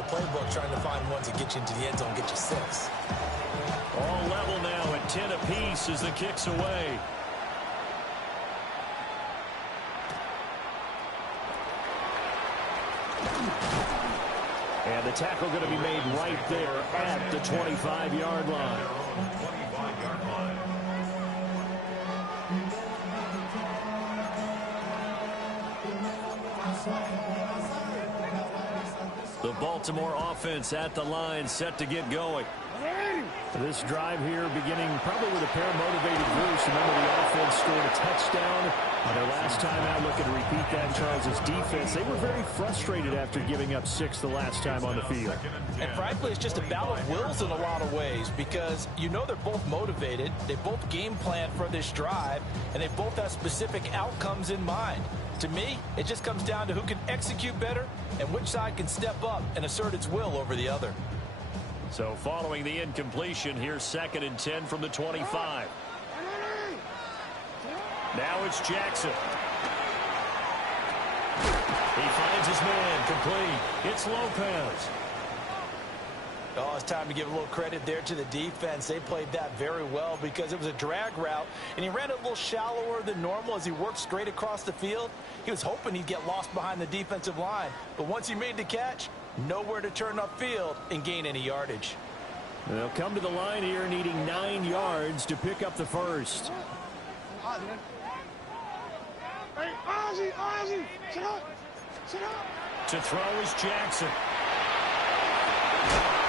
the playbook, trying to find ones that get you into the end zone, get you 6. All level now at 10 apiece as the kick's away. And the tackle going to be made right there at the 25-yard line. The Baltimore offense at the line, set to get going. This drive here beginning probably with a pair of motivated groups. Remember, the offense scored a touchdown on their last time out. Looking to repeat that in Charles' defense. They were very frustrated after giving up 6 the last time on the field. And frankly, it's just a battle of wills in a lot of ways, because you know they're both motivated. They both game plan for this drive, and they both have specific outcomes in mind. To me, it just comes down to who can execute better and which side can step up and assert its will over the other. So following the incompletion, here's 2nd and 10 from the 25. Now it's Jackson. He finds his man, complete. It's Lopez. Oh, it's time to give a little credit there to the defense. They played that very well because it was a drag route, and he ran a little shallower than normal as he worked straight across the field. He was hoping he'd get lost behind the defensive line, but once he made the catch, nowhere to turn upfield and gain any yardage. They'll come to the line here needing 9 yards to pick up the first. To throw is Jackson.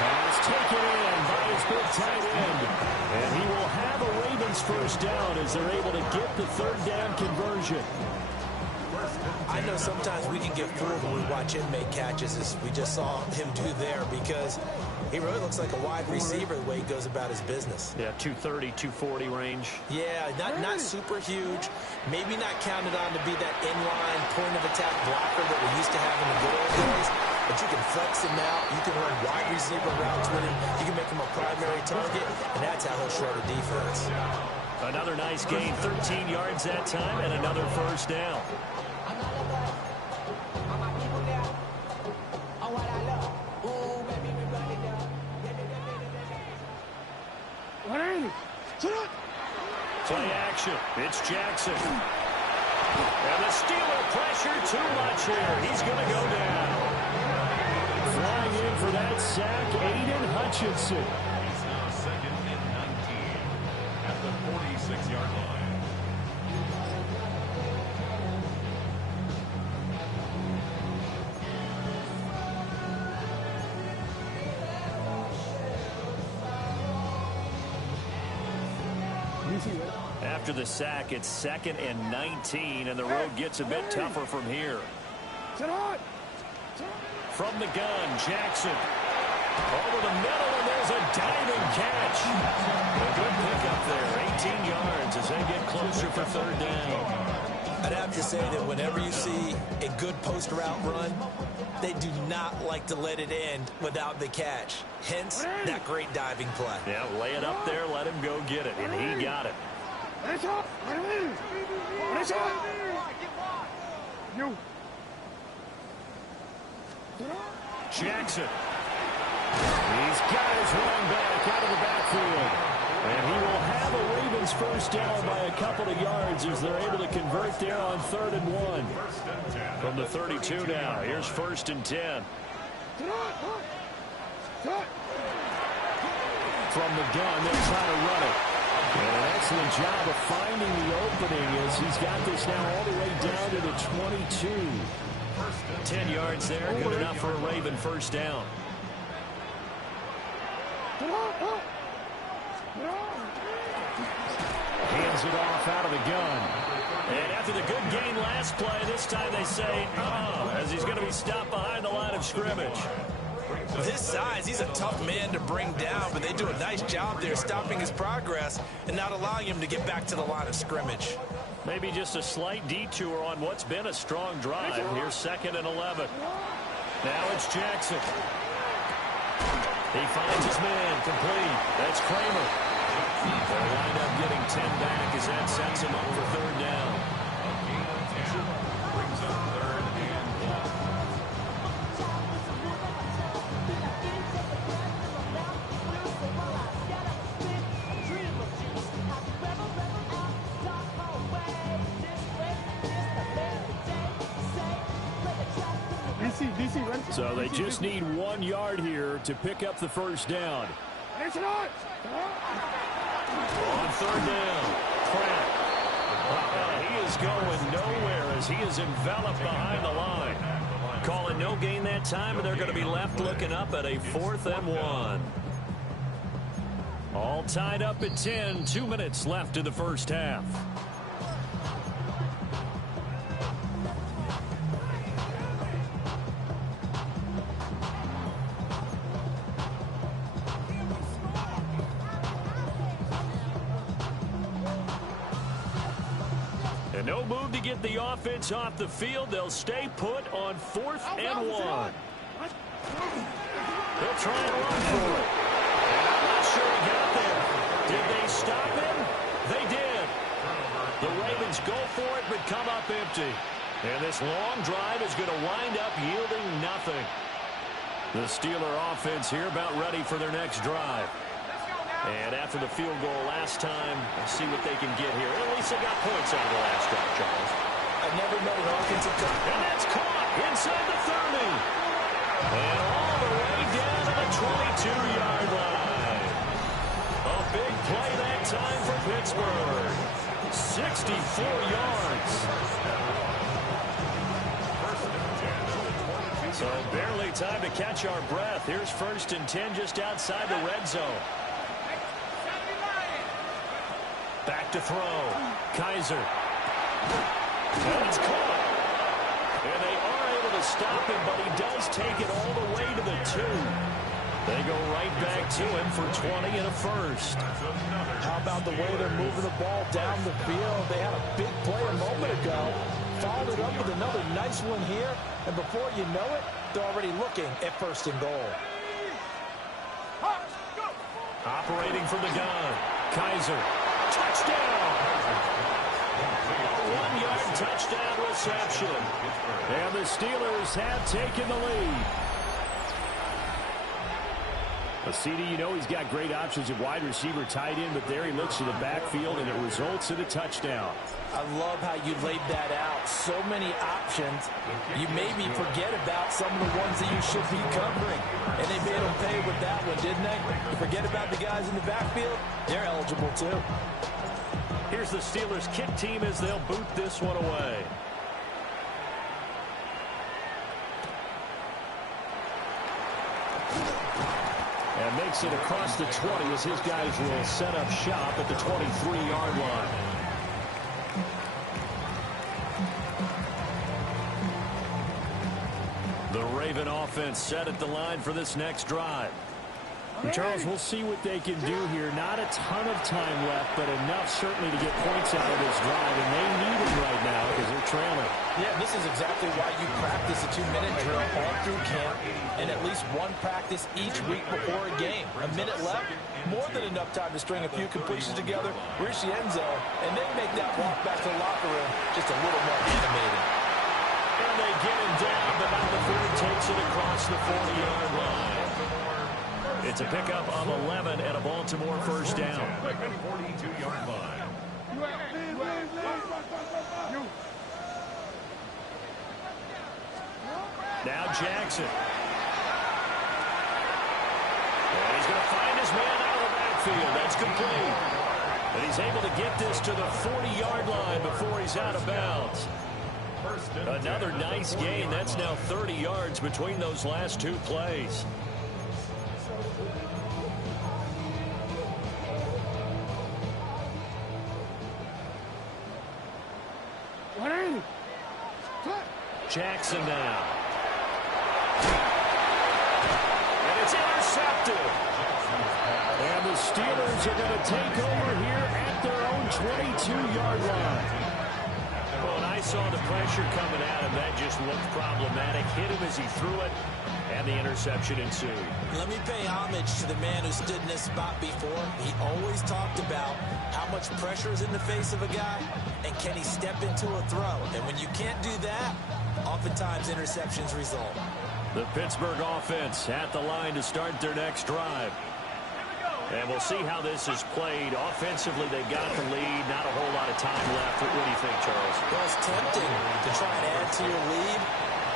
Pass taken in by his big tight end. And he will have a Ravens first down as they're able to get the 3rd down conversion. I know sometimes we can get fooled when we watch him make catches, as we just saw him do there, because he really looks like a wide receiver the way he goes about his business. Yeah, 230, 240 range. Yeah, not super huge. Maybe not counted on to be that inline point-of-attack blocker that we used to have in the good old days. But you can flex him out. You can run wide receiver routes with him. You can make him a primary target, and that's how he'll shred a defense. Another nice gain, 13 yards that time, and another first down. Play action. It's Jackson. And the Steeler pressure too much here. He's going to go down. Flying in for that sack, Aiden Hutchinson. He's now 2nd and 19 at the 46-yard line. After the sack, it's 2nd and 19, and the road gets a bit tougher from here. From the gun, Jackson. Over the middle, and there's a diving catch. A good pickup there, 18 yards as they get closer for 3rd down. I'd have to say that whenever you see a good post route run, they do not like to let it end without the catch. Hence, that great diving play. Yeah, lay it up there, let him go get it, and he got it. Jackson. He's got his running back out of the backfield. And he will have a Ravens first down by a couple of yards as they're able to convert there on 3rd and 1. From the 32 now, here's 1st and 10. From the gun, they'll try to run it. And an excellent job of finding the opening as he's got this now all the way down to the 22. 10 yards there, good enough for a Raven first down. Hands it off out of the gun. And after the good gain last play, this time they say, as he's going to be stopped behind the line of scrimmage. With his size, he's a tough man to bring down, but they do a nice job there stopping his progress and not allowing him to get back to the line of scrimmage. Maybe just a slight detour on what's been a strong drive. Here's 2nd and 11. Now it's Jackson. He finds his man, complete. That's Kramer. They'll wind up getting 10 back as that sets him up for 3rd down. So they just need 1 yard here to pick up the first down. On third down, Pratt. He is going nowhere as he is enveloped behind the line. Calling no gain that time, and they're going to be left looking up at a 4th and 1. All tied up at 10, 2 minutes left in the first half. And no move to get the offense off the field. They'll stay put on 4th and 1. They'll try and run for it. And I'm not sure he got there. Did they stop him? They did. The Ravens go for it but come up empty. And this long drive is going to wind up yielding nothing. The Steeler offense here about ready for their next drive. And after the field goal last time, let's see what they can get here. At least they got points out of the last drive, Charles. I never met an offensive guy. And that's caught inside the 30. And all the way down to the 22-yard line. A big play that time for Pittsburgh. 64 yards. So barely time to catch our breath. Here's 1st and 10 just outside the red zone. Back to throw. Kaiser. And it's caught. And they are able to stop him, but he does take it all the way to the 2. They go right back to him for 20 and a first. How about the way they're moving the ball down the field? They had a big play a moment ago. Followed it up with another nice one here. And before you know it, they're already looking at 1st and goal. Operating from the gun. Kaiser. Touchdown! 1-yard touchdown reception. And the Steelers have taken the lead. A CD, you know he's got great options at wide receiver, tight end, but there he looks to the backfield, and it results in a touchdown. I love how you laid that out. So many options. You maybe forget about some of the ones that you should be covering. And they made them pay with that one, didn't they? You forget about the guys in the backfield, they're eligible too. Here's the Steelers kick team as they'll boot this one away. And makes it across the 20 as his guys will set up shop at the 23-yard line. The Raven offense set at the line for this next drive. And Charles, we'll see what they can do here. Not a ton of time left, but enough certainly to get points out of this drive, and they need them right now because they're trailing. Yeah, this is exactly why you practice a 2-minute drill all through camp and at least one practice each week before a game. A minute left, more than enough time to string a few completions together, reach the end zone, and then make that walk back to the locker room just a little more animated. And they get him down, but now the Ford takes it across the 40-yard line. It's a pickup of 11 and a Baltimore first down. 42-yard line. Now Jackson. And he's going to find his man out of the backfield. That's complete. And he's able to get this to the 40-yard line before he's out of bounds. Another nice gain. That's now 30 yards between those last two plays. Jackson now. And it's intercepted. And the Steelers are going to take over here at their own 22-yard line. Well, and I saw the pressure coming at him. That just looked problematic. Hit him as he threw it, and the interception ensued. Let me pay homage to the man who stood in this spot before. He always talked about how much pressure is in the face of a guy, and can he step into a throw. And when you can't do that, oftentimes interceptions result. The Pittsburgh offense at the line to start their next drive. And we'll see how this is played. Offensively, they've got the lead. Not a whole lot of time left. What do you think, Charles? Well, it's tempting to try and add to your lead,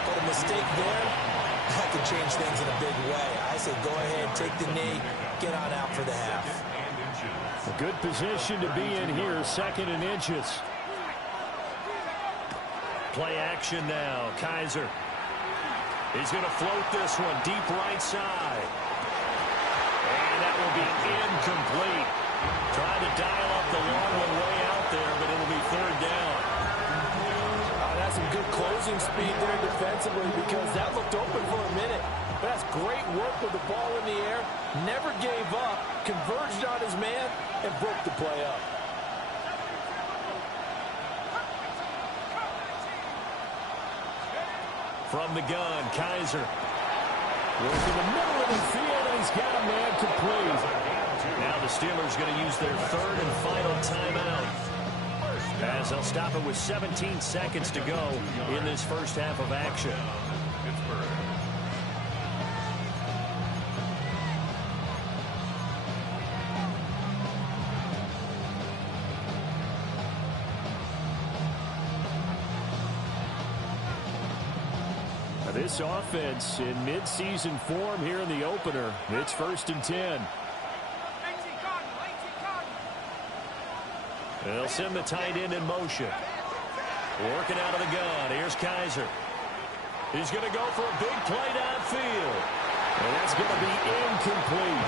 but a mistake there that could change things in a big way. I say go ahead, take the knee, get on out for the half. A good position to be in here, 2nd and inches. Play action now. Kaiser. He's going to float this one deep right side. And that will be incomplete. Trying to dial up the long one way out there, but it'll be 3rd down. That's some good closing speed there defensively because that looked open for a minute. But that's great work with the ball in the air. Never gave up, converged on his man, and broke the play up. From the gun, Kaiser. Working the middle of the field, and he's got a man complete. Now the Steelers going to use their 3rd and final timeout, as they'll stop it with 17 seconds to go in this first half of action. This offense in midseason form here in the opener. It's 1st and 10. They'll send the tight end in motion. Working out of the gun. Here's Kaiser. He's going to go for a big play downfield. And that's going to be incomplete.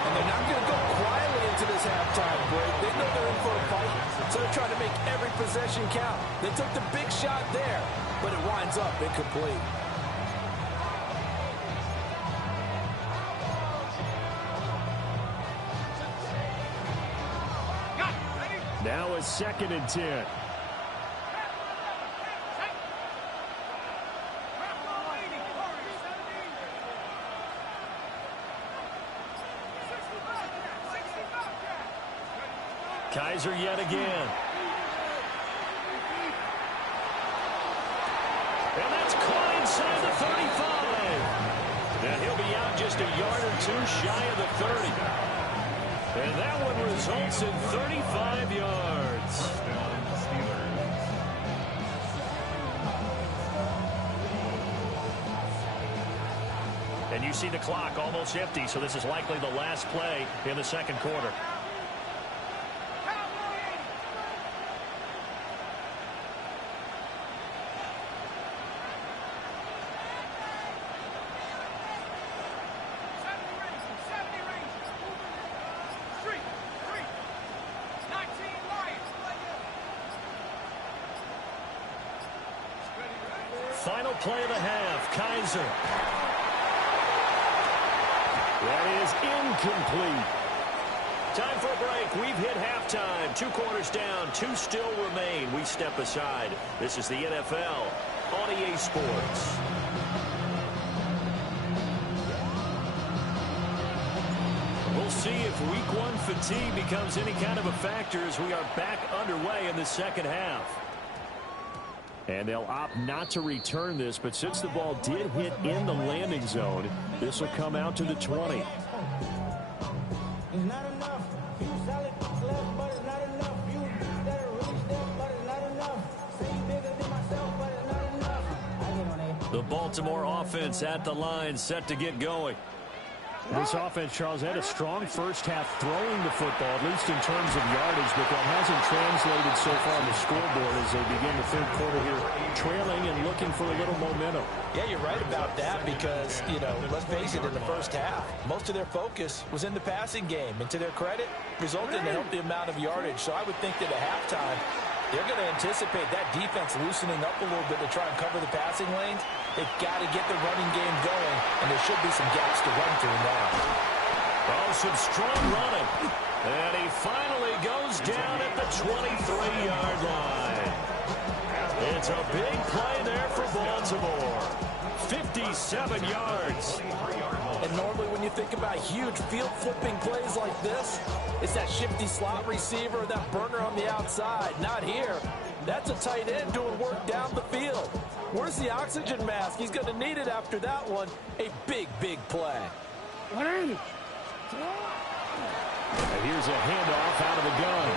And they're not going to go quietly into this halftime break. They know they're in for a fight, so they're trying to make every possession count. They took the big shot there, but it winds up incomplete. Now it's 2nd and 10. Kaiser yet again. And that's caught inside the 35. And he'll be out just a yard or 2 shy of the 30. And that one results in 35 yards. And you see the clock almost empty, so this is likely the last play in the 2nd quarter. Final play of the half, Kaiser. That is incomplete. Time for a break. We've hit halftime. 2 quarters down, 2 still remain. We step aside. This is the NFL on EA Sports. We'll see if Week 1 fatigue becomes any kind of a factor as we are back underway in the 2nd half. And they'll opt not to return this, but since the ball did hit in the landing zone, this will come out to the 20. The Baltimore offense at the line, set to get going. This offense, Charles, had a strong first half throwing the football, at least in terms of yardage, but that hasn't translated so far on the scoreboard as they begin the 3rd quarter here, trailing and looking for a little momentum. Yeah, you're right about that because, let's face it, in the first half, most of their focus was in the passing game. And to their credit, resulted in a healthy amount of yardage. So I would think that at halftime, they're going to anticipate that defense loosening up a little bit to try and cover the passing lanes. They've got to get the running game going, and there should be some gaps to run through now. Oh, some strong running. And he finally goes down at the 23-yard line. It's a big play there for Baltimore. 57 yards. And normally when you think about huge field-flipping plays like this, it's that shifty slot receiver, that burner on the outside. Not here. That's a tight end doing work down the field. Where's the oxygen mask? He's going to need it after that one. A big, big play. And here's a handoff out of the gun.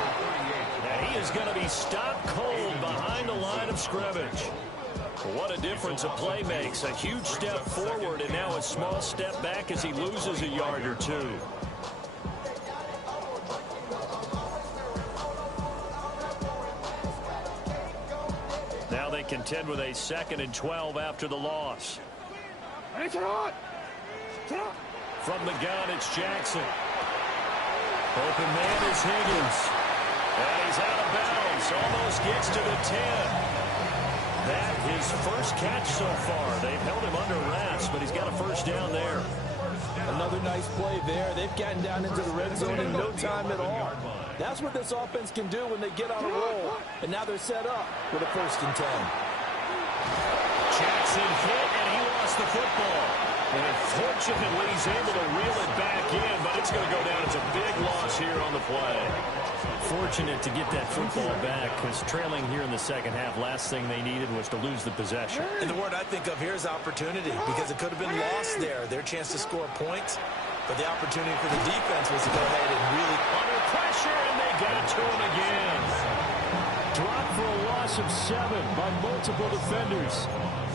And he is going to be stopped cold behind the line of scrimmage. What a difference a play makes. A huge step forward and now a small step back as he loses a yard or two. Now they contend with a 2nd and 12 after the loss. From the gun, it's Jackson. Open man is Higgins. And he's out of bounds. Almost gets to the 10. That his first catch so far. They've held him under wraps, but he's got a first down there. Another nice play there. They've gotten down into the red zone in no time at all. That's what this offense can do when they get on a roll. And now they're set up with a 1st and 10. Jackson hit, and he lost the football. And fortunately, he's able to reel it back in, but it's going to go down as a big loss here on the play. Fortunate to get that football back, because trailing here in the second half, last thing they needed was to lose the possession. And the word I think of here is opportunity, because it could have been lost there. Their chance to score points, but the opportunity for the defense was to go ahead and really... Under pressure, and they got to him again. Dropped for a loss of 7 by multiple defenders.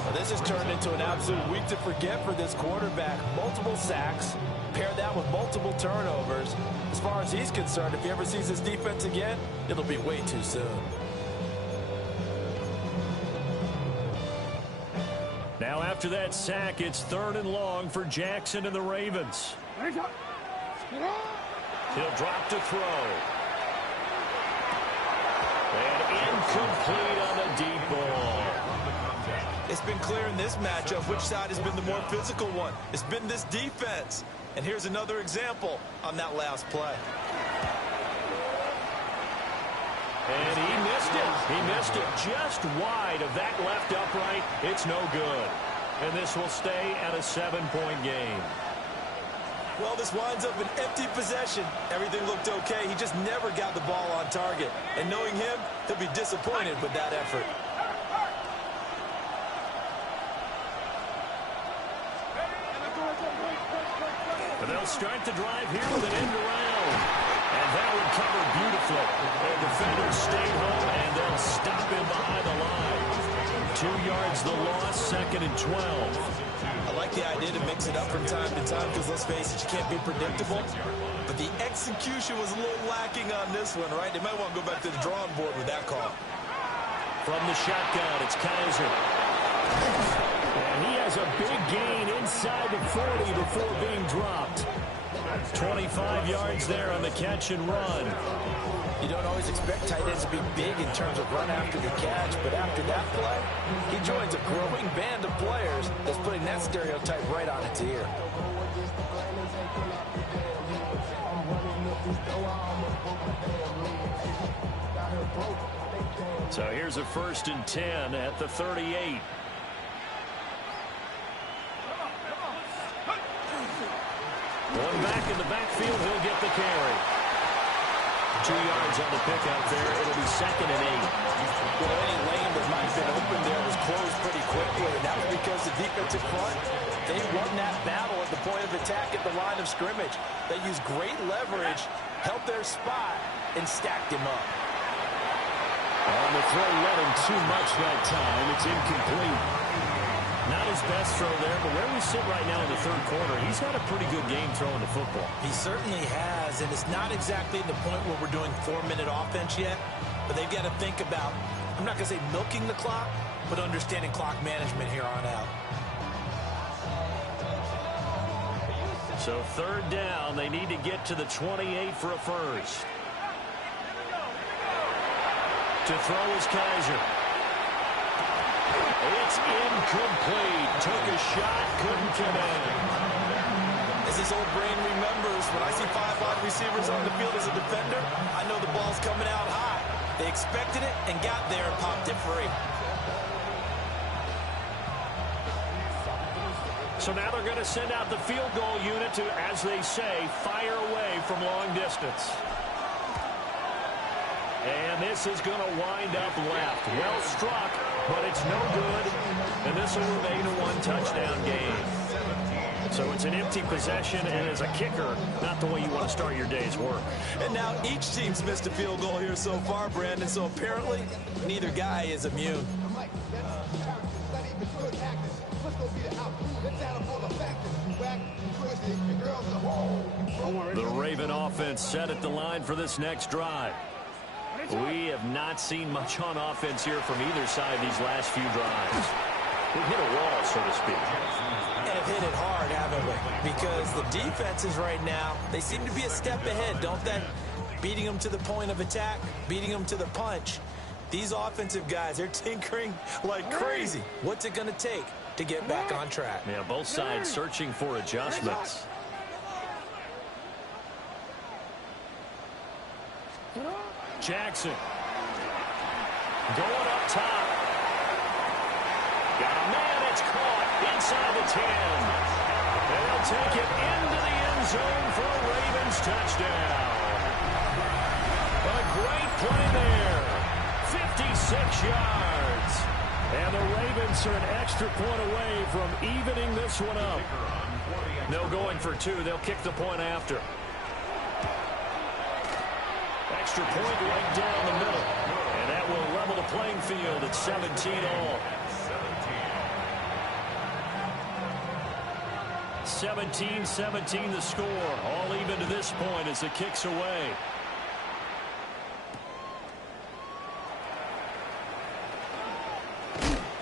Well, this has turned into an absolute week to forget for this quarterback. Multiple sacks, pair that with multiple turnovers. As far as he's concerned, if he ever sees his defense again, it'll be way too soon. Now after that sack, it's 3rd and long for Jackson and the Ravens. He'll drop to throw. And incomplete on the deep ball. It's been clear in this matchup which side has been the more physical one. It's been this defense. And here's another example on that last play. And he missed it. He missed it just wide of that left upright. It's no good. And this will stay at a 7-point game. Well, this winds up an empty possession. Everything looked okay. He just never got the ball on target. And knowing him, he'll be disappointed with that effort. But they'll start the drive here with an end around. And that would cover beautifully. Their defenders stayed home, and they'll stop him behind the line. 2 yards the loss, 2nd and 12. I like the idea to mix it up from time to time because, let's face it, you can't be predictable. But the execution was a little lacking on this one, right? They might want to go back to the drawing board with that call. From the shotgun, it's Kaiser. And he has a big gain inside the 40 before being dropped. 25 yards there on the catch and run. You don't always expect tight ends to be big in terms of run after the catch, but after that play, he joins a growing band of players that's putting that stereotype right on its ear. So here's a 1st and 10 at the 38. One back in the backfield, he'll get the carry. 2 yards on the pickup there. It'll be 2nd and 8. Well, any lane that might have been open there was closed pretty quickly, and that was because the defensive front, they won that battle at the point of attack at the line of scrimmage. They used great leverage, held their spot, and stacked him up. On the throw, led him too much that time. It's incomplete. Not his best throw there, but where we sit right now in the 3rd quarter, he's had a pretty good game throwing the football. He certainly has, and it's not exactly the point where we're doing 4-minute offense yet, but they've got to think about, I'm not going to say milking the clock, but understanding clock management here on out. So 3rd down, they need to get to the 28 for a first. To throw is Kaiser. It's incomplete. Took a shot, couldn't connect. As his old brain remembers, when I see 5 wide receivers on the field as a defender, I know the ball's coming out high. They expected it and got there and popped it free. So now they're going to send out the field goal unit to, as they say, fire away from long distance. And this is going to wind up left. Well struck, but it's no good. And this will remain a 1-touchdown game. So it's an empty possession, and as a kicker, not the way you want to start your day's work. And now each team's missed a field goal here so far, Brandon. So apparently, neither guy is immune. The Raven offense set at the line for this next drive. We have not seen much on offense here from either side these last few drives. We've hit a wall, so to speak. And hit it hard, haven't we? Because the defenses right now, they seem to be a step ahead, don't they? Beating them to the point of attack, beating them to the punch. These offensive guys, they're tinkering like crazy. What's it going to take to get back on track? Yeah, both sides searching for adjustments. Jackson going up top. Got a man, it's caught inside the 10. And they'll take it into the end zone for a Ravens touchdown. A great play there. 56 yards. And the Ravens are an extra point away from evening this one up. No going for two. They'll kick the point after. Extra point right down the middle. And that will level the playing field at 17 all. 17-17 the score. All even to this point as the kick's away.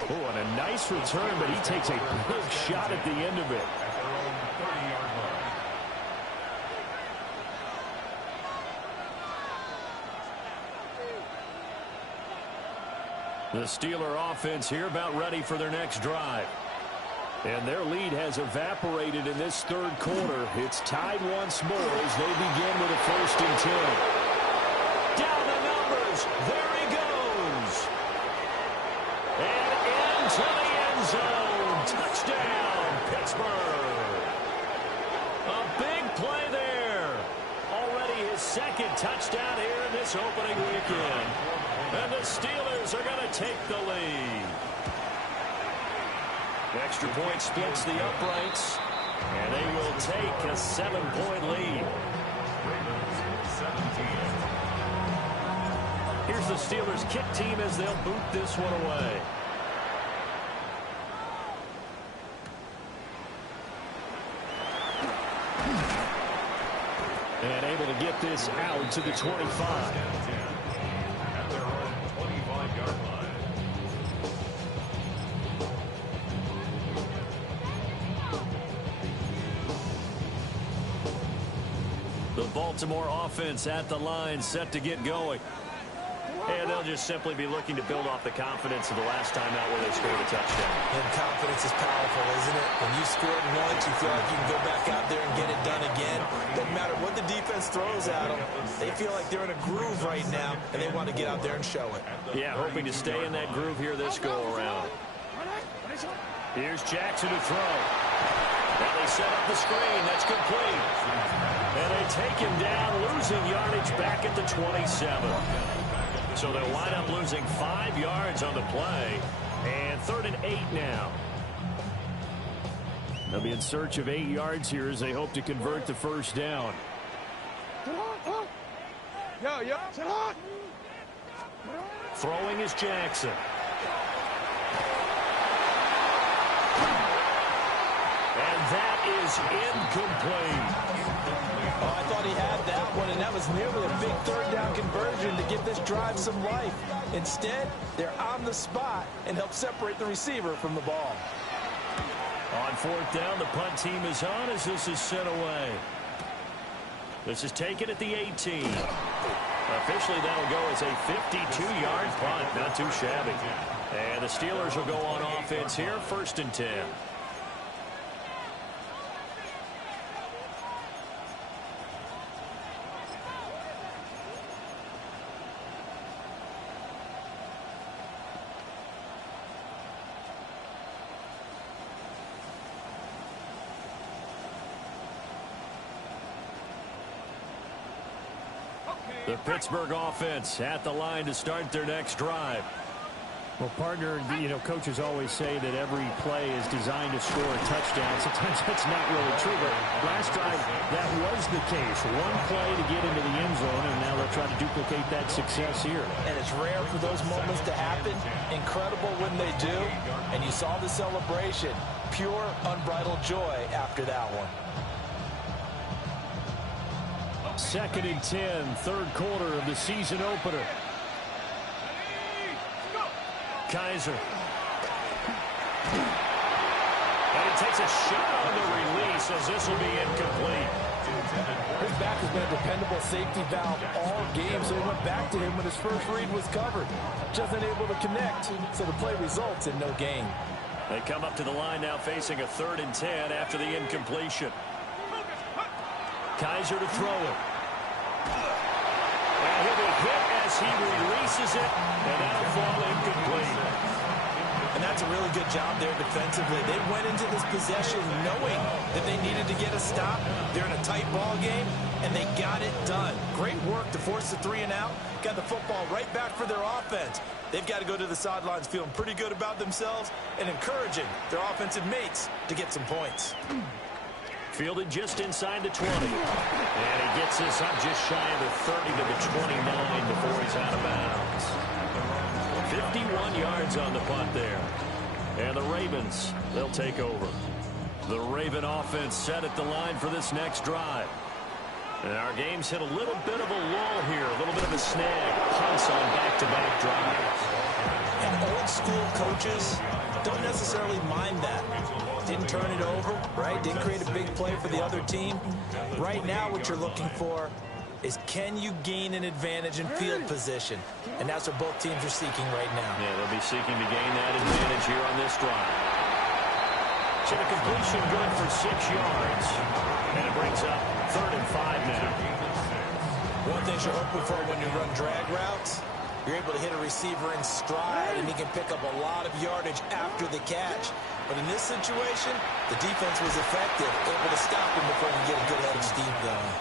Oh, and a nice return, but he takes a big shot at the end of it. The Steeler offense here about ready for their next drive. And their lead has evaporated in this third quarter. It's tied once more as they begin with a 1st and 10. Down the numbers. There he goes. And into the end zone. Touchdown, Pittsburgh. A big play there. Already his 2nd touchdown here in this opening weekend. And the Steelers are going to take the lead. Extra point splits the uprights. And they will take a 7-point lead. Here's the Steelers kick team as they'll boot this one away. And able to get this out to the 25. At their own 25-yard line. The Baltimore offense at the line, set to get going. And they'll just simply be looking to build off the confidence of the last time out where they scored a touchdown. And confidence is powerful, isn't it? When you scored once, you feel like you can go back out there and get it done again. Doesn't matter what the defense throws at them. They feel like they're in a groove right now, and they want to get out there and show it. Yeah, hoping to stay in that groove here this go-around. Here's Jackson to throw. Now they set up the screen. That's complete. And they take him down, losing yardage back at the 27. So they'll wind up losing 5 yards on the play. And 3rd and 8 now. They'll be in search of 8 yards here as they hope to convert the 1st down. Throwing is Jackson. And that is incomplete. Oh, I thought he had that one, and that was nearly a big 3rd down conversion to give this drive some life. Instead, they're on the spot and help separate the receiver from the ball. On 4th down, the punt team is on as this is sent away. This is taken at the 18. Officially, that'll go as a 52-yard punt. Not too shabby. And the Steelers will go on offense here, 1st and 10. The Pittsburgh offense at the line to start their next drive. Well, partner, coaches always say that every play is designed to score a touchdown. Sometimes that's not really true, but last drive, that was the case. One play to get into the end zone, and now they'll try to duplicate that success here. And it's rare for those moments to happen. Incredible when they do. And you saw the celebration. Pure, unbridled joy after that one. 2nd and 10, third quarter of the season opener. Kaiser. And he takes a shot on the release as this will be incomplete. His back has been a dependable safety valve all game, so he went back to him when his first read was covered. Just unable to connect, so the play results in no gain. They come up to the line now facing a 3rd and 10 after the incompletion. Kaiser to throw it. And he'll be hit as he releases it, and that'll fall incomplete. And that's a really good job there defensively. They went into this possession knowing that they needed to get a stop. They're in a tight ball game, and they got it done. Great work to force the 3 and out. Got the football right back for their offense. They've got to go to the sidelines feeling pretty good about themselves and encouraging their offensive mates to get some points. Fielded just inside the 20. And he gets this up just shy of the 30 to the 29 before he's out of bounds. 51 yards on the punt there. And the Ravens, they'll take over. The Raven offense set at the line for this next drive. And our game's hit a little bit of a lull here, a little bit of a snag. Punts on back-to-back drives. And old school coaches don't necessarily mind that. Didn't turn it over, right? Didn't create a big play for the other team. Right now what you're looking for is can you gain an advantage in field position? And that's what both teams are seeking right now. Yeah, they'll be seeking to gain that advantage here on this drive. So the completion good for 6 yards. And it brings up 3rd and 5 now. One thing you're hoping for when you run drag routes, you're able to hit a receiver in stride, and he can pick up a lot of yardage after the catch. But in this situation, the defense was effective, able to stop him before he can get a good head of steam going.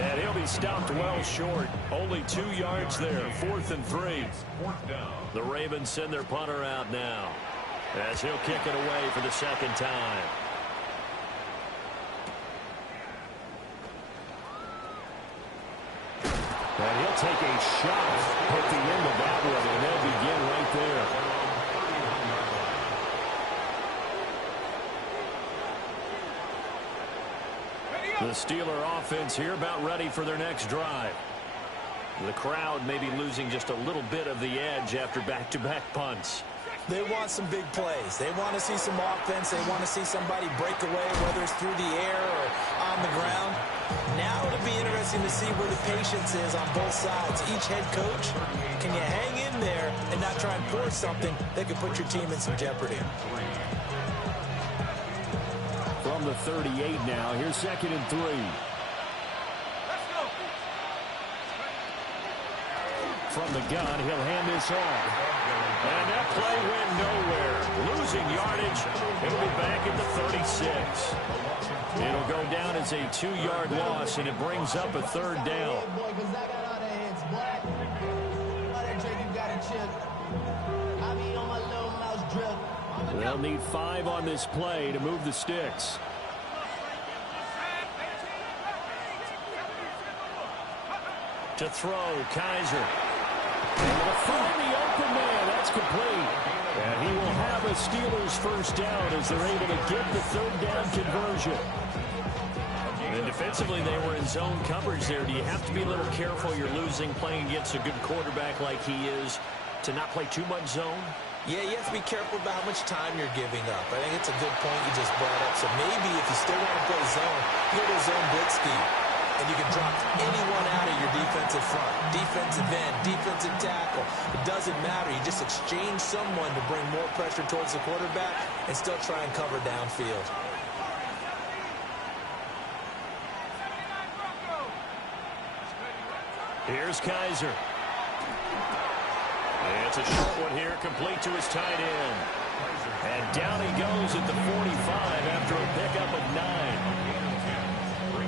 And he'll be stopped well short. Only 2 yards there. 4th and 3. The Ravens send their punter out now as he'll kick it away for the 2nd time. And he'll take a shot at the end of that one, and they'll begin right there. The Steeler offense here about ready for their next drive. The crowd may be losing just a little bit of the edge after back-to-back punts. They want some big plays. They want to see some offense. They want to see somebody break away, whether it's through the air or on the ground. Now it'll be interesting to see where the patience is on both sides. Each head coach, can you hang in there and not try and force something that could put your team in some jeopardy? From the 38 now, here's 2nd and 3. From the gun, he'll hand this off. And that play went nowhere. Losing yardage. It'll be back at the 36. It'll go down as a 2-yard loss, and it brings up a 3rd down. They'll need 5 on this play to move the sticks. To throw, Kaiser. And from the open man, that's complete. And he will have a Steelers first down as they're able to get the 3rd down conversion. And defensively, they were in zone coverage there. Do you have to be a little careful? You're losing, playing against a good quarterback like he is, to not play too much zone? Yeah, you have to be careful about how much time you're giving up. I think it's a good point you just brought up. So maybe if you still want to play zone, go to zone blitz scheme. And you can drop anyone out of your defensive front, defensive end, defensive tackle. It doesn't matter. You just exchange someone to bring more pressure towards the quarterback and still try and cover downfield. Here's Kaiser. And it's a short one here, complete to his tight end. And down he goes at the 45 after a pickup of 9.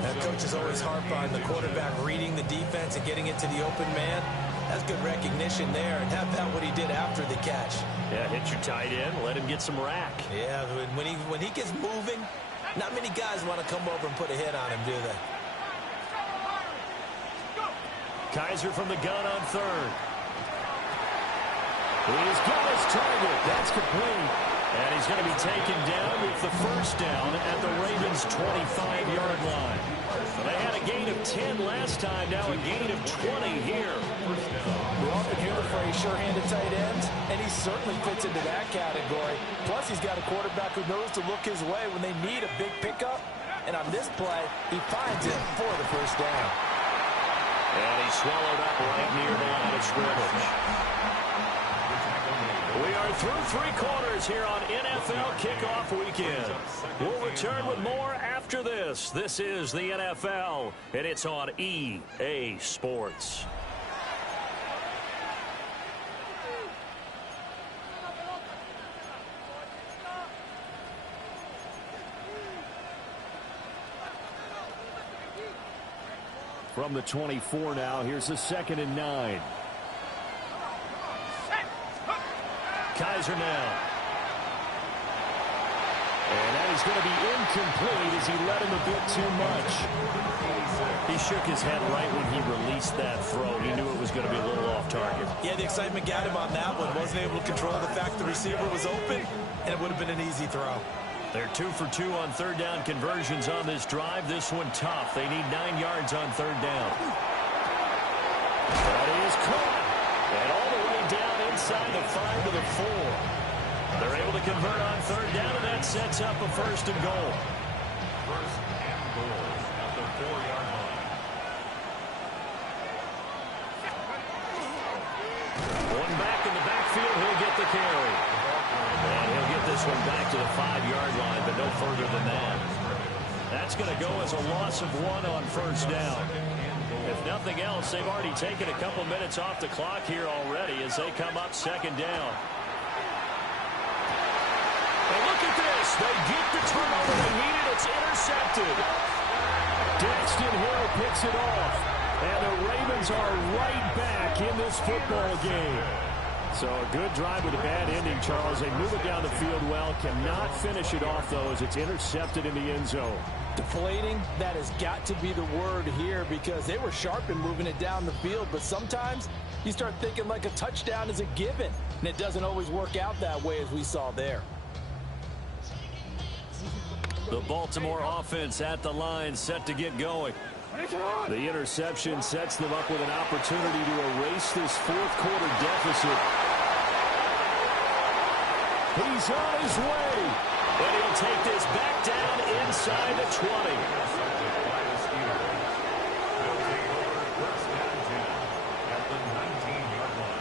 That coach is always harp on the quarterback reading the defense and getting it to the open man. That's good recognition there, and how about what he did after the catch? Yeah, hit your tight end, let him get some rack. Yeah, when he gets moving, not many guys want to come over and put a hit on him, do they? Kaiser from the gun on 3rd. He's got his target. That's complete. And he's going to be taken down with the first down at the Ravens' 25-yard line. Well, they had a gain of 10 last time, now a gain of 20 here. We often hear the phrase sure-handed tight ends, and he certainly fits into that category. Plus, he's got a quarterback who knows to look his way when they need a big pickup. And on this play, he finds it for the first down. And he swallowed up right near the line of scrimmage. We are through 3 quarters here on NFL Kickoff Weekend. We'll return with more after this. This is the NFL, and it's on EA Sports. From the 24 now, here's a 2nd and 9. Kaiser now. And that is going to be incomplete as he led him a bit too much. He shook his head right when he released that throw. He knew it was going to be a little off target. Yeah, the excitement got him on that one. Wasn't able to control the fact the receiver was open, and it would have been an easy throw. They're 2 for 2 on 3rd down conversions on this drive. This one tough. They need 9 yards on 3rd down. That is caught. And all the way down inside the 5 to the 4. They're able to convert on 3rd down, and that sets up a 1st and goal. 1st and goal at the 4-yard line. One back in the backfield, he'll get the carry. And he'll get this one back to the 5-yard line, but no further than that. That's going to go as a loss of 1 on 1st down. If nothing else, they've already taken a couple minutes off the clock here already as they come up 2nd down. And look at this. They get the turnover they needed. It's intercepted. Daxton Hill picks it off. And the Ravens are right back in this football game. So a good drive with a bad ending, Charles. They move it down the field well. Cannot finish it off, though, as it's intercepted in the end zone. Deflating, that has got to be the word here because they were sharp in moving it down the field. But sometimes you start thinking like a touchdown is a given. And it doesn't always work out that way as we saw there. The Baltimore offense at the line set to get going. The interception sets them up with an opportunity to erase this 4th quarter deficit. He's on his way. And he'll take this back down inside the 20. At the 19-yard line.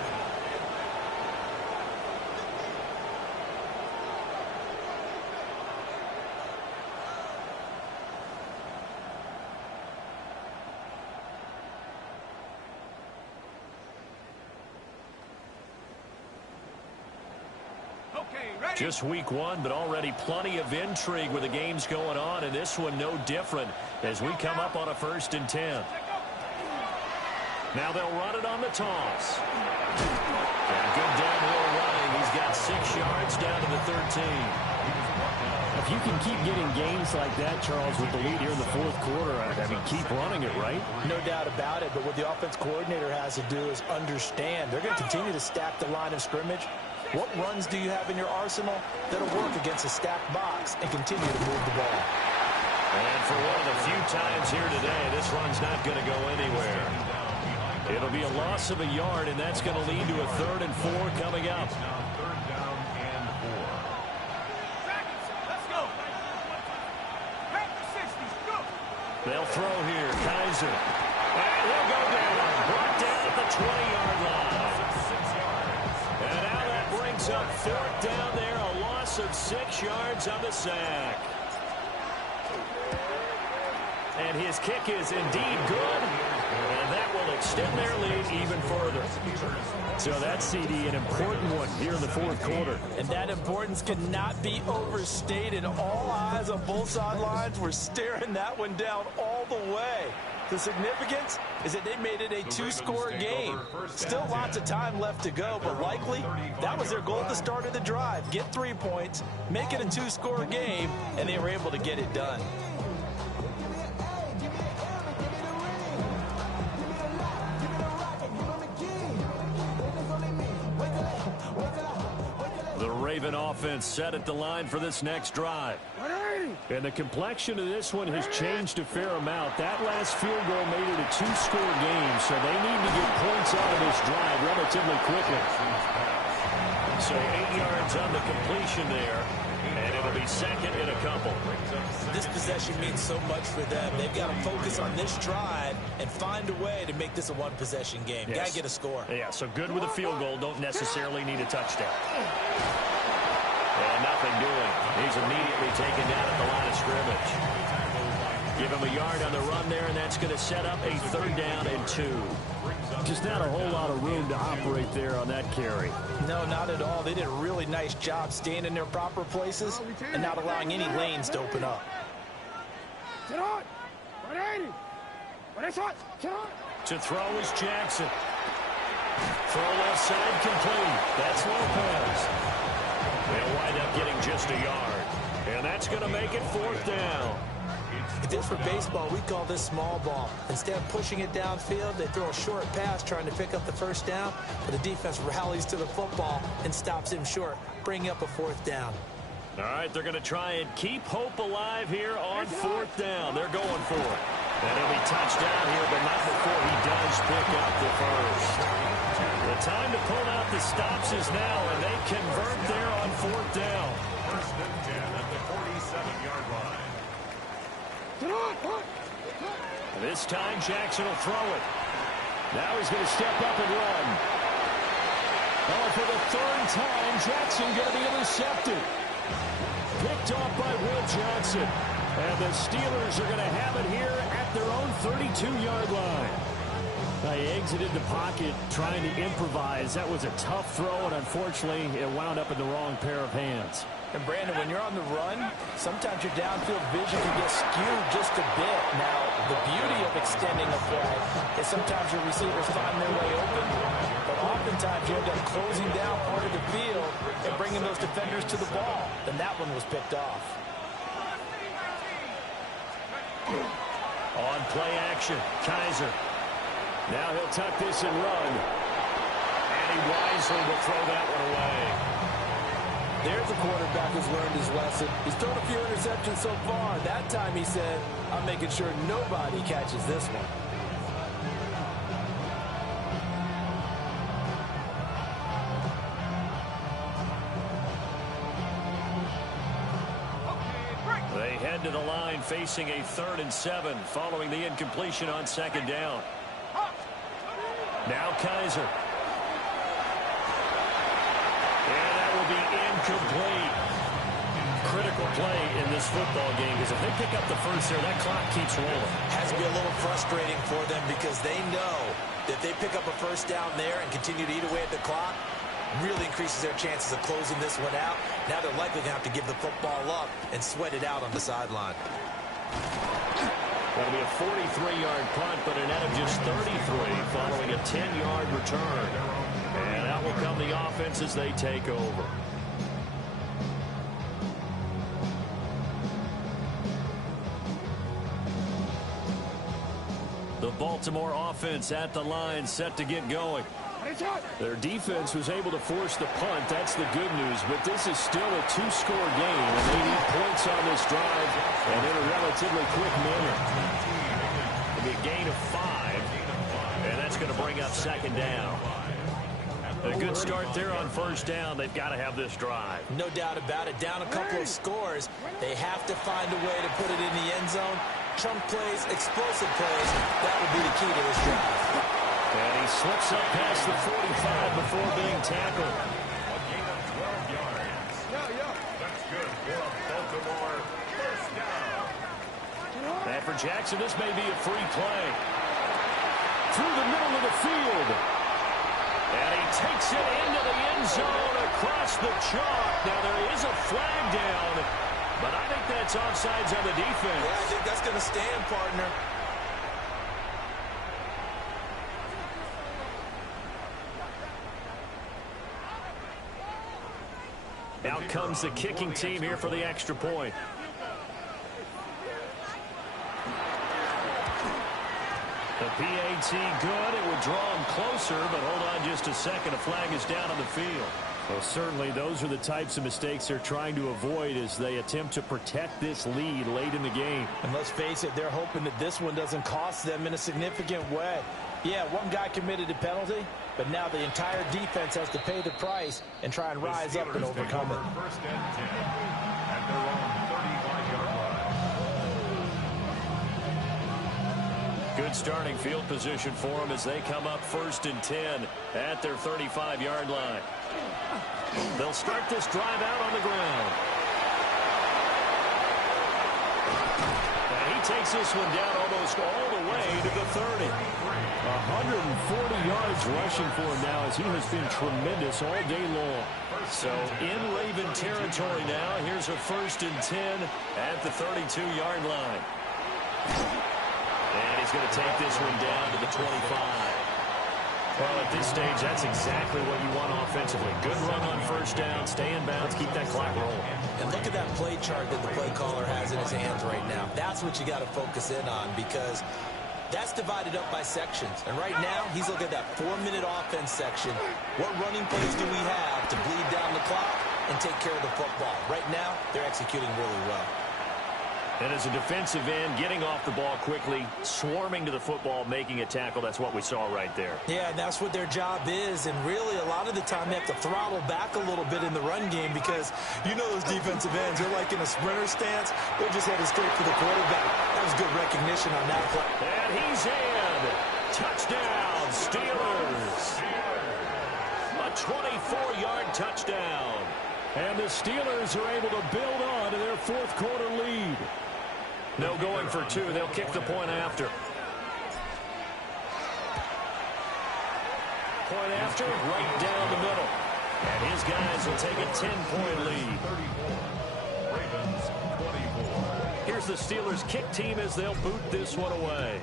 Just week 1, but already plenty of intrigue with the games going on, and this one no different as we come up on a 1st and 10. Now they'll run it on the toss. And a good downhill running. He's got 6 yards down to the 13. If you can keep getting gains like that, Charles, with the lead here in the 4th quarter, I mean, keep running it, right? No doubt about it, but what the offense coordinator has to do is understand. They're going to continue to stack the line of scrimmage. What runs do you have in your arsenal that'll work against a stacked box and continue to move the ball? And for one of the few times here today, this run's not going to go anywhere. It'll be a loss of a yard, and that's going to lead to a 3rd and 4 coming up. Now 3rd down and 4. Let's go. Back to 60. Go. They'll throw here. Kaiser. And he'll go down. Brought down at the 20-yard line. And now that brings up 4th down there. A loss of 6 yards on the sack. And his kick is indeed good. And that will extend their lead even further. So that's, CD, an important one here in the 4th quarter. And that importance cannot be overstated. All eyes on both sidelines were staring that one down all the way. The significance is that they made it a 2-score game. Still lots of time left to go, but likely that was their goal at the start of the drive. Get 3 points, make it a 2-score game, and they were able to get it done. The Raven offense set at the line for this next drive. And the complexion of this one has changed a fair amount. That last field goal made it a two-score game, so they need to get points out of this drive relatively quickly. So 8 yards on the completion there, and it'll be second in a couple. This possession means so much for them. They've got to focus on this drive and find a way to make this a one-possession game. Yes. Got to get a score. Yeah, so good with a field goal. Don't necessarily need a touchdown. And nothing doing. He's immediately taken down at the line of scrimmage. Give him a yard on the run there, and that's going to set up a 3rd down and 2. Just not a whole lot of room to operate there on that carry. No, not at all. They did a really nice job staying in their proper places and not allowing any lanes to open up. To throw is Jackson. Throw left side complete. That's Lopez. They'll wind up getting just a yard. And that's going to make it 4th down. If this were baseball, we call this small ball. Instead of pushing it downfield, they throw a short pass trying to pick up the 1st down, but the defense rallies to the football and stops him short, bringing up a 4th down. All right, they're going to try and keep hope alive here on 4th down. They're going for it. And he'll be touched down here, but not before he does pick up the 1st. The time to pull out the stops is now, and they convert there on 4th down. 1st and 10 at the 47-yard line. This time, Jackson will throw it. Now he's going to step up and run. Oh, for the 3rd time, Jackson going to be intercepted. Picked off by Will Johnson. And the Steelers are going to have it here at their own 32-yard line. He exited the pocket trying to improvise. That was a tough throw, and unfortunately, it wound up in the wrong pair of hands. And, Brandon, when you're on the run, sometimes your downfield vision can get skewed just a bit. Now, the beauty of extending a play is sometimes your receivers find their way open, but oftentimes you end up closing down part of the field and bringing those defenders to the ball. And that one was picked off. On play action, Kaiser. Now he'll tuck this and run. And he wisely will throw that one away. There's a quarterback who's learned his lesson. He's thrown a few interceptions so far. That time he said, I'm making sure nobody catches this one. They head to the line facing a 3rd and 7 following the incompletion on 2nd down. Now Kaiser. And that will be incomplete. Critical play in this football game because if they pick up the 1st there, that clock keeps rolling. Has to be a little frustrating for them because they know that if they pick up a 1st down there and continue to eat away at the clock, really increases their chances of closing this one out. Now they're likely going to have to give the football up and sweat it out on the sideline. That'll be a 43-yard punt, but a net of just 33 following a 10-yard return. And out will come the offense as they take over. The Baltimore offense at the line, set to get going. Their defense was able to force the punt. That's the good news. But this is still a 2-score game, and they need points on this drive, and in a relatively quick manner. It'll be a gain of 5, and that's going to bring up 2nd down. A good start there on 1st down. They've got to have this drive. No doubt about it. Down a couple of scores. They have to find a way to put it in the end zone. Chunk plays, explosive plays. That will be the key to this drive. And he slips up past the 45 before being tackled. A gain of 12 yards. That's good for a Baltimore 1st down. And for Jackson, this may be a free play. Through the middle of the field. And he takes it into the end zone across the chalk. Now there is a flag down, but I think that's offsides on the defense. Yeah, I think that's going to stand, partner. Out comes the kicking team here for the extra point. The PAT good. It would draw him closer, but hold on just a second. A flag is down on the field. Well, certainly those are the types of mistakes they're trying to avoid as they attempt to protect this lead late in the game. And let's face it, they're hoping that this one doesn't cost them in a significant way. Yeah, one guy committed a penalty, but now the entire defense has to pay the price and try and rise up and overcome it. First and 10 at their own 35-yard line. Good starting field position for them as they come up 1st and 10 at their 35-yard line. They'll start this drive out on the ground. And he takes this one down almost all the way to the 30. 140 yards rushing for him now as he has been tremendous all day long. So in Raven territory now, here's a 1st and 10 at the 32-yard line. And he's going to take this one down to the 25. Well, at this stage, that's exactly what you want offensively. Good run on 1st down, stay in bounds, keep that clock rolling. And look at that play chart that the play caller has in his hands right now. That's what you got to focus in on because that's divided up by sections. And right now, he's looking at that 4-minute offense section. What running plays do we have to bleed down the clock and take care of the football? Right now, they're executing really well. And as a defensive end, getting off the ball quickly, swarming to the football, making a tackle, that's what we saw right there. Yeah, and that's what their job is. And really, a lot of the time, they have to throttle back a little bit in the run game because you know those defensive ends, they're like in a sprinter stance. They're just headed straight for the quarterback. That was good recognition on that play. And he's in. Touchdown, Steelers. A 24-yard touchdown. And the Steelers are able to build on to their 4th quarter lead. No going for 2. They'll kick the point after. Point after, right down the middle. And his guys will take a 10-point lead. 34. Ravens 24. Here's the Steelers kick team as they'll boot this one away.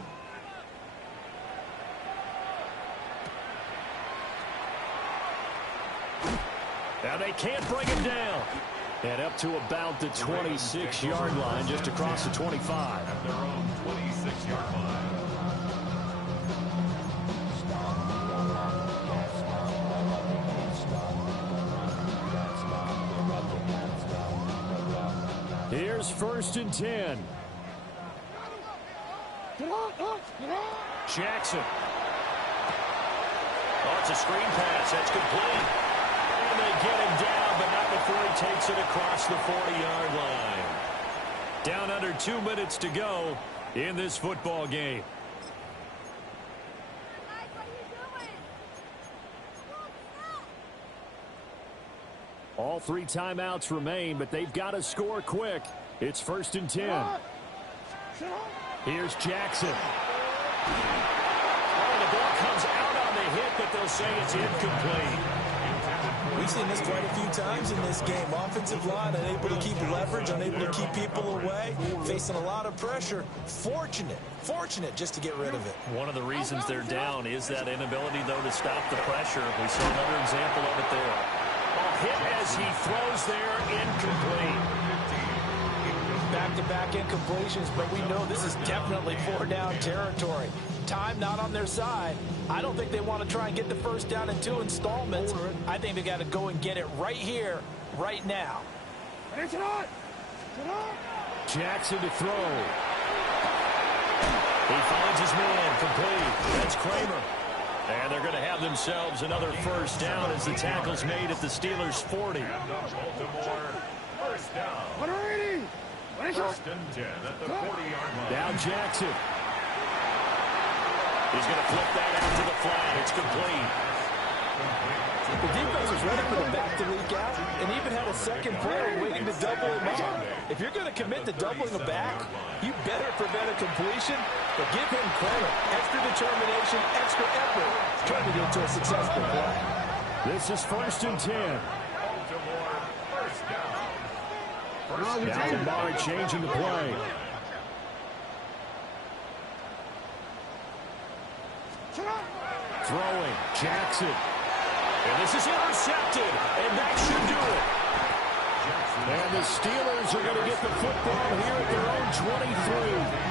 Now they can't bring him down. And up to about the 26-yard line, just across the 25. At their own 26-yard line. Here's 1st and 10. Jackson. Oh, it's a screen pass. That's complete. And they get him down, but not before he takes it across the 40-yard line. Down under 2 minutes to go in this football game. All 3 timeouts remain, but they've got to score quick. It's 1st and 10. Here's Jackson. Oh, the ball comes out on the hit, but they'll say it's incomplete. We've seen this quite a few times in this game. Offensive line unable to keep leverage, unable to keep people away, facing a lot of pressure. Fortunate just to get rid of it. One of the reasons they're down is that inability, though, to stop the pressure. We saw another example of it there. A hit as he throws there, incomplete. Back-to-back incompletions, but we know this is definitely 4-down territory. Time not on their side. I don't think they want to try and get the 1st down in 2 installments. I think they got to go and get it right here, right now. Jackson to throw. He finds his man, complete. That's Kramer. And they're going to have themselves another 1st down as the tackle's made at the Steelers' 40. And Baltimore, 1st down. 1st and 10 at the 40-yard line. Now Jackson. He's going to flip that out to the flat. It's complete. The defense was ready for the back to leak out and even had a second player waiting to double him up. If you're going to commit to doubling a back, you better prevent a completion, but give him credit. Extra determination, extra effort, turned it into a successful play. This is 1st and 10. Baltimore, 1st down. Now Lamar changing the play. Throwing, Jackson. And this is intercepted, and that should do it. And the Steelers are going to get the football here at their own 23.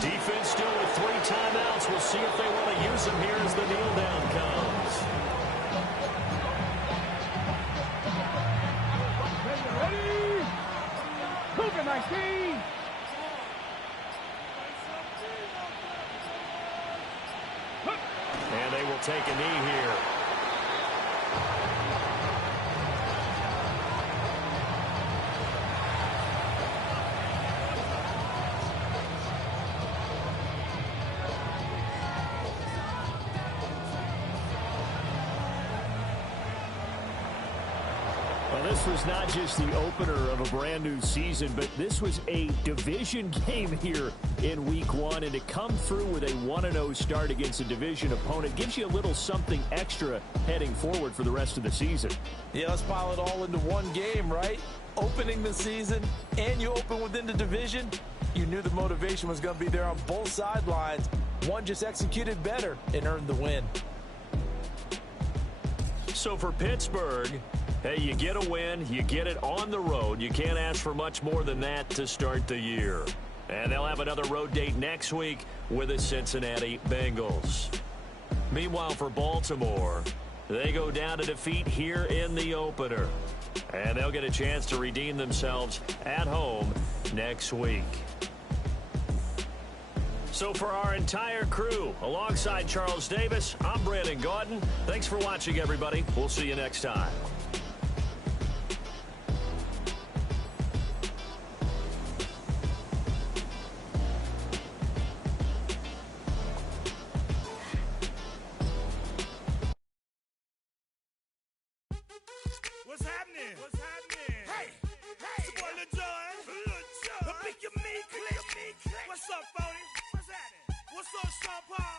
Defense still with 3 timeouts. We'll see if they want to use them here as the kneel down comes. Ready? Cougar 19. And they will take a knee here. Well, this was not just the opener of a brand new season, but this was a division game here in week 1. And to come through with a 1-0 start against a division opponent gives you a little something extra heading forward for the rest of the season. Yeah, let's pile it all into one game, right? Opening the season, and you open within the division. You knew the motivation was going to be there on both sidelines. One just executed better and earned the win. So for Pittsburgh, hey, you get a win, you get it on the road. You can't ask for much more than that to start the year. And they'll have another road date next week with the Cincinnati Bengals. Meanwhile, for Baltimore, they go down to defeat here in the opener. And they'll get a chance to redeem themselves at home next week. So for our entire crew, alongside Charles Davis, I'm Brandon Gaudin. Thanks for watching, everybody. We'll see you next time. What's happening? What's happening? Hey, it's your boy Lil Jon. Pick your meat click. What's up, Phony? What's happening? What's up, Sean Paul?